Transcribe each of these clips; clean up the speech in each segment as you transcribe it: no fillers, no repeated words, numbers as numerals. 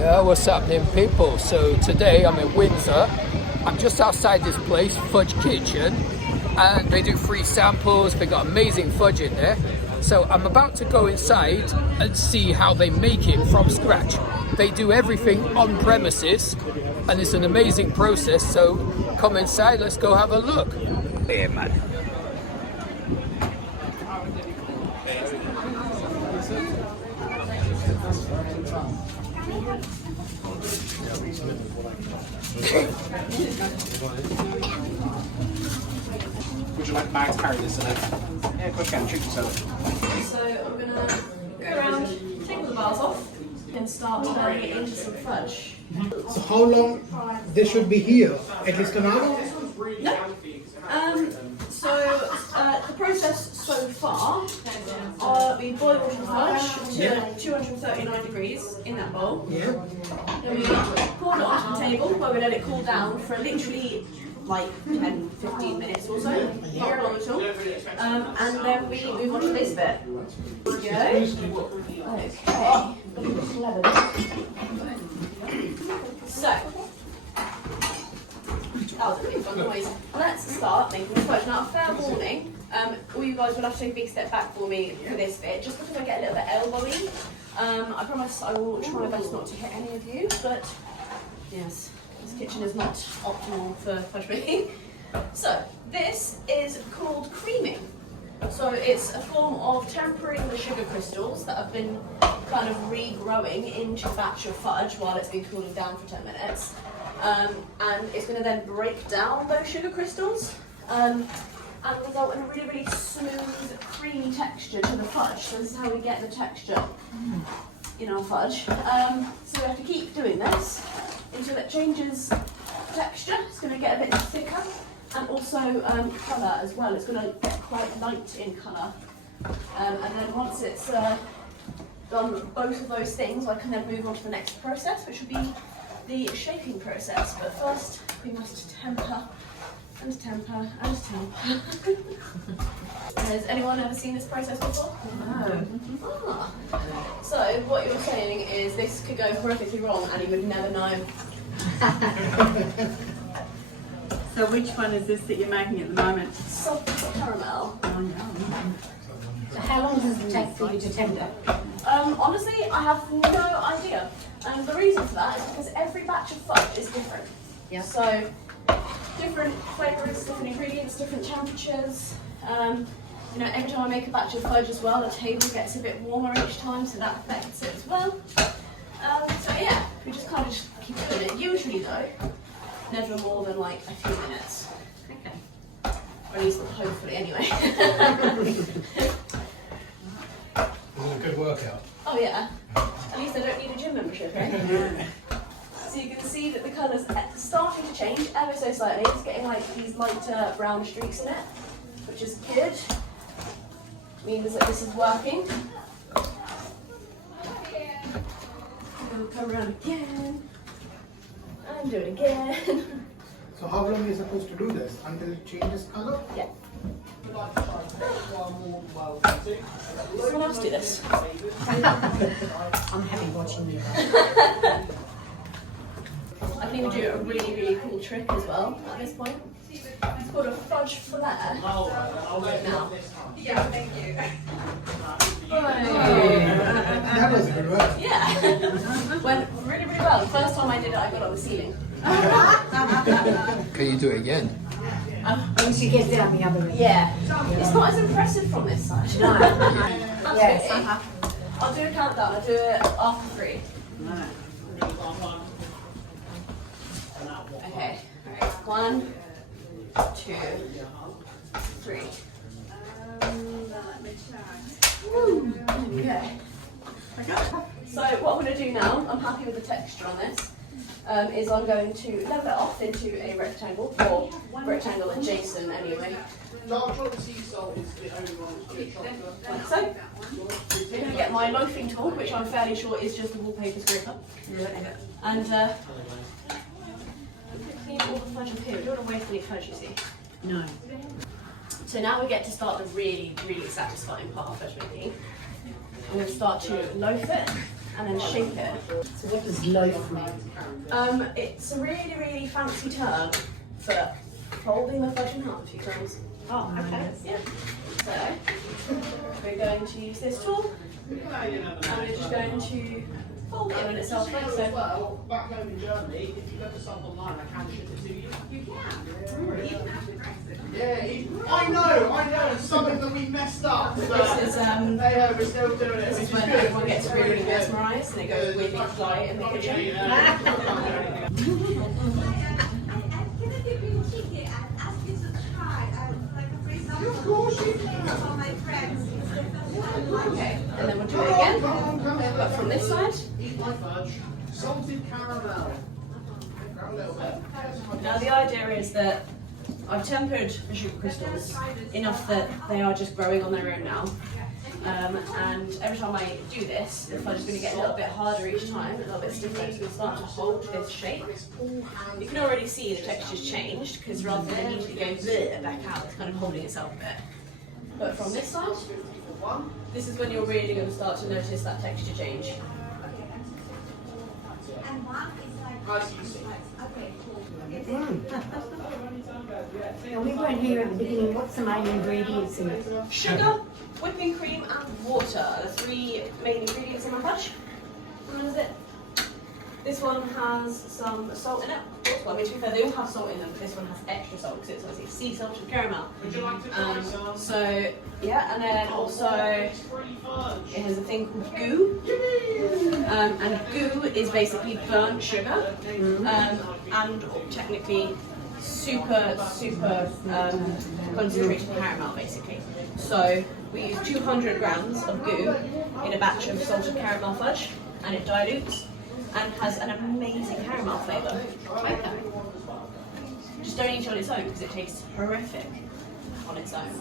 Yeah, what's happening, people? So today I'm in Windsor. I'm just outside this place, Fudge Kitchen, and they do free samples. They got amazing fudge in there. So I'm about to go inside and see how they make it from scratch. They do everything on premises, and it's an amazing process. So come inside, let's go have a look. Yeah, man. Would you like bags carry this in it? Yeah, of course you can. Treat yourself. So I'm going to go around, take all the bars off, and start turning it into some fudge. So how long they should be here? At least an hour? No. The process so far, we boiled the fudge to 239 degrees in that bowl. Yeah. Then we poured it onto the table where we let it cool down for literally like 10-15 minutes or so, not very long at all. And then we move on to this bit. There we go. Okay. So, that was a really fun noise. Let's start making the fudge. Now, a fair warning, all you guys will have to take a big step back for me for this bit, just because I get a little bit elbowy. I promise I will try my best not to hit any of you, but yes, this kitchen is not optimal for fudge making. So, this is called creaming. So it's a form of tempering the sugar crystals that have been kind of regrowing into a batch of fudge while it's been cooling down for 10 minutes. And it's going to then break down those sugar crystals and result in a really, really smooth, creamy texture to the fudge. So this is how we get the texture in our fudge. So we have to keep doing this until it changes texture. It's going to get a bit thicker and also colour as well. It's going to get quite light in colour. And then once it's done both of those things, I can then move on to the next process, which will be the shaping process. But first, we must temper and temper and temper. Has anyone ever seen this process before? No. Ah. So what you're saying is this could go horrifically wrong and you would never know. So which one is this that you're making at the moment? Soft caramel. Oh, no. So how long does it take for you to tender? Honestly, I have no idea. And the reason for that is because every batch of fudge is different. Yeah. So different flavours, different ingredients, different temperatures. Every time I make a batch of fudge as well, the table gets a bit warmer each time, so that affects it as well. So yeah, we just kind of just keep doing it. Usually though, never more than like a few minutes. Okay. Or at least hopefully anyway. This is a good workout. Oh yeah. At least I don't need a gym membership, right? So you can see that the colour's starting to change ever so slightly. It's getting like these lighter brown streaks in it, which is good. Means that this is working. We'll come around again. And do it again. So how long are you supposed to do this? Until it changes color? Yeah. Someone else do this. I'm happy watching you. I can even do a really, really cool trick as well at this point. It's called a fudge flare. Now. Yeah, thank you. That was a good work. Yeah. Went really, really well. The first time I did it, I got it on the ceiling. Can you do it again? When she gets down the other end. Yeah. It's not as impressive from this side. No. Absolutely. Yes. I'll do a countdown. I'll do it after 3. No. Okay. Alright. 1, 2, 3. Okay. So what I'm going to do now, I'm happy with the texture on this, is I'm going to level it off into a rectangle, or rectangle adjacent anyway. Like so. I'm going to get my loafing tool, which I'm fairly sure is just a wallpaper scraper, and clean all the fudge up here. We don't want to waste any fudge, you see. No. So now we get to start the really, really satisfying part of fudge making. I'm going to start to loaf it and then shape it. So what does loaf mean? It's a really, really fancy term for folding the fudge in half a few times. Oh, okay. Yeah. So we're going to use this tool, and we're just going to fold it in itself like so. Well, back home in Germany, if you look us up online, I can ship it to you. You can. Yeah, I know. It's something that we messed up. This is We're still doing it. this is when everyone gets really mesmerised and it goes weirdly quiet in the kitchen. Of course you can. Okay, and then we'll do it again, but from this side. Eat my fudge. Salted caramel. Grab a little bit. Now the idea is that I've tempered the sugar crystals enough that they are just growing on their own now. And every time I do this, the fudge is going to get a little bit harder each time, a little bit stiffer. It's going to start to hold this shape. You can already see the texture's changed because rather than immediately going bleh back out, it's kind of holding itself a bit. But from this side, this is when you're really going to start to notice that texture change. As you see. Well, we weren't here at the beginning. What's the main ingredients in it? Sugar, whipping cream and water are the three main ingredients in my fudge. And that's it. This one has some salt in it. Well, I mean, to be fair, they all have salt in them, but this one has extra salt because it's obviously sea salt and caramel. Would you like to try some? So, yeah, and then also it has a thing called goo. And goo is basically burnt sugar and technically super concentrated caramel, basically. So we use 200 grams of goo in a batch of salted caramel fudge, and it dilutes and has an amazing caramel flavour. Okay. Just don't eat it on its own because it tastes horrific on its own.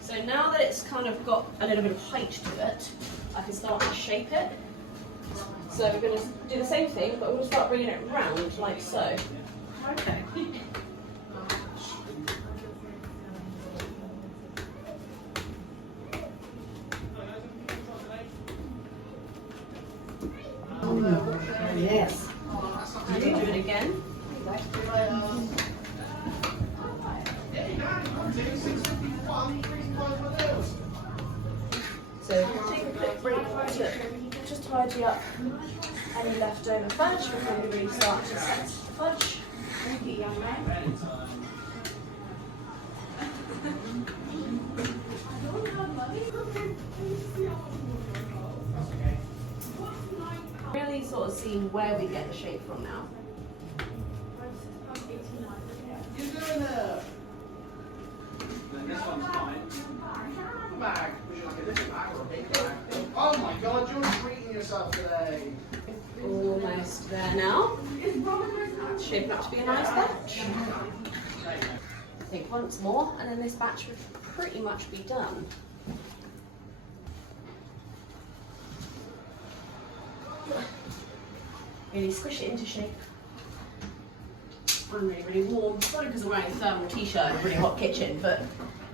So now that it's kind of got a little bit of height to it, I can start to shape it. So we're going to do the same thing, but we're going to start bringing it round like so. Okay. Yes. And do it again. So take a quick break to just tidy up any leftover fudge before we really start to set the fudge. Thank you, young man. Really sort of seeing where we get the shape from now. You're doing it. Then this one's mine. Bag. Would you like a little bag or a big bag? Oh my god, you're treating yourself today. Almost there now. It's shaping up to be a nice batch. I think once more, and then this batch would pretty much be done. Really squish it into shape. I'm really, really warm. Probably because I'm wearing a thermal t-shirt in a really hot kitchen, but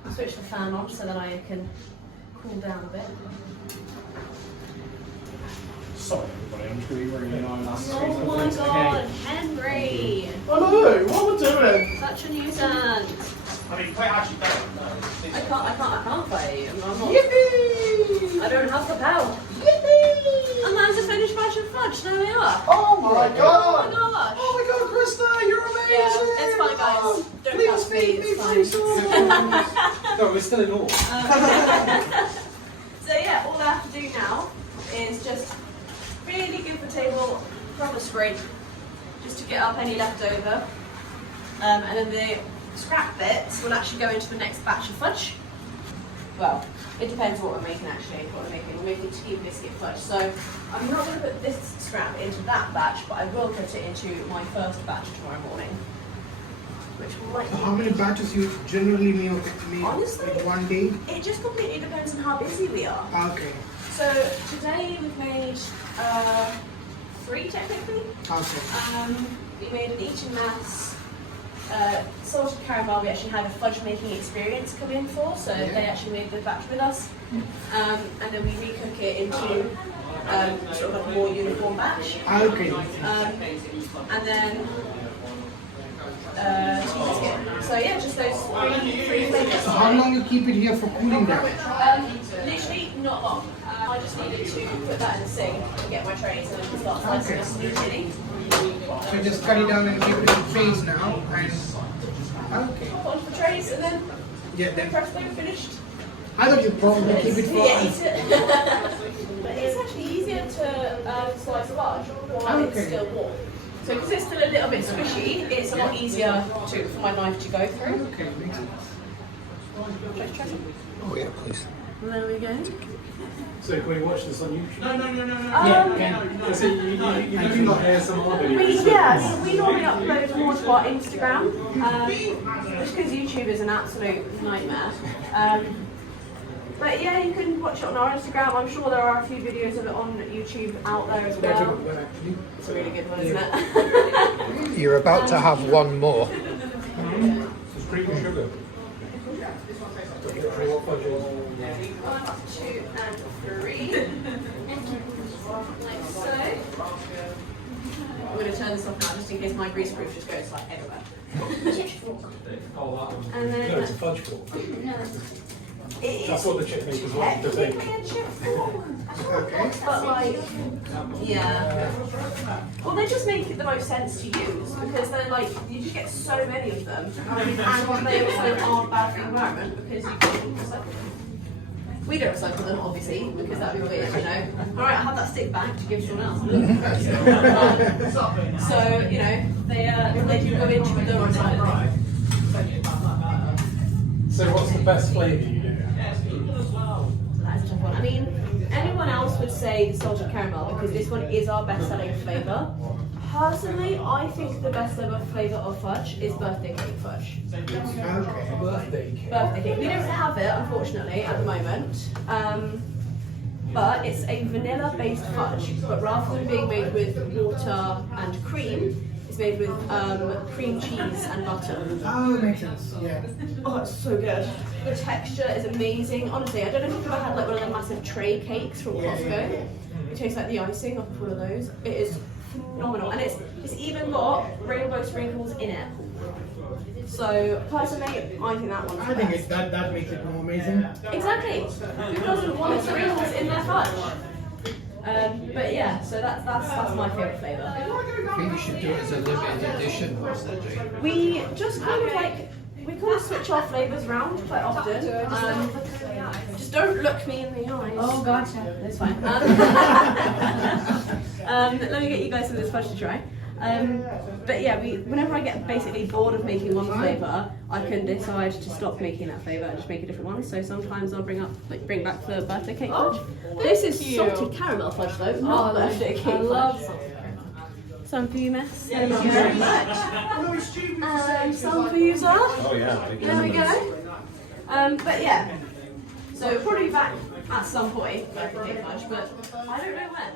I'll switch the fan on so that I can cool down a bit. Sorry everybody, I'm just going to be ringing on last week. Oh my god, Henry! I know, what we're doing? Such a nuisance. I mean, wait, actually, no. I can't fire you. I'm not. Yippee! I don't have the power. Yippee! And there's a finished batch of fudge. There we are. Oh my god! Oh my gosh. Oh my god, Krista, you're amazing! Yeah, it's fine, guys. Don't Please trust me. feed me It's free fine. sauce. No, we're still in awe. So yeah, all I have to do now is just really give the table a proper scrape, just to get up any leftover, and then the scrap bits will actually go into the next batch of fudge. Well, it depends what we're making actually. What we're making, we're making tea biscuit fudge. So I'm not going to put this scrap into that batch, but I will put it into my first batch tomorrow morning. Which might How many batches you generally make Honestly? in one day? It just completely depends on how busy we are. Okay. So today we've made 3 technically. Okay. We made an eaten mass salted caramel. We actually had a fudge making experience come in for, so they actually made the batch with us. And then we recook it into sort of like a more uniform batch. Okay. And then so yeah, just those three flavours. So how long you keep it here for cooling down? Literally not long. I just needed to put that in the sink and get my trays and then start slicing us new chili. So you just cut it down and keep it in trays now and okay. Pop onto the trays and then Yeah, then press them, finished. I thought you probably keep it for Yeah, eat it. But it's actually easier to slice fudge while it's still warm. So because it's still a little bit squishy, it's a lot easier for my knife to go through. okay, makes sense. Try some. Oh yeah, please. There we go. So can we watch this on YouTube? Yeah, So you do like ASMR videos? Yeah, we normally upload more to our Instagram, just because YouTube is an absolute nightmare. But yeah, you can watch it on our Instagram. I'm sure there are a few videos of it on YouTube out there as that's a well. good one actually. It's a really good one, isn't it? You're about to have one more. It's cream and sugar. What fudge is? 1, 2, and 3. Like so. I'm going to turn this off now just in case my grease proof just goes like everywhere. Oh, that one. And then No, it's a fudge fork. it That's is what the chip makers want to think. technically a chip form. Okay. But like, yeah. Well, they just make it the most sense to use because they're like, you just get so many of them. And they also aren't bad for the environment because you can recycle them. We don't recycle them, obviously, because that'd be weird, you know. Alright, I have that stick back to give someone else. So, you know, they do go into the recycling. So what's the best flavour you do? That is a tough one. I mean, anyone else would say salted caramel because this one is our best-selling flavour. Personally, I think the best ever flavour of fudge is birthday cake fudge. Okay. Birthday cake. Birthday cake. We don't have it, unfortunately, at the moment. But it's a vanilla-based fudge. But rather than being made with water and cream, it's made with cream cheese and butter. Oh, makes sense. Yeah. Oh, it's so good. The texture is amazing. Honestly, I don't know if you've ever had like one of the massive tray cakes from Costco. It tastes like the icing off of one of those. It is phenomenal, and it's even got rainbow sprinkles in it. So personally, I think that one's I the think best. it's that makes it more amazing. Exactly. Who doesn't want sprinkles in their fudge? But yeah, so that's my favourite flavour. I think you should do it as a limited edition. We just kind of switch our flavours around quite often. Just don't look me in the eyes. Oh, gotcha. That's fine. Let me get you guys some of this fudge to try. But yeah, whenever I get basically bored of making one flavour, I can decide to stop making that flavour and just make a different one. So sometimes I'll bring back the birthday cake fudge. This is salted caramel fudge though, not birthday cake fudge. love salted Some for you, miss. Thank you very much. And some for you, sir. Oh yeah. There we go. But yeah, so we'll probably be back at some point, birthday cake fudge, but I don't know when.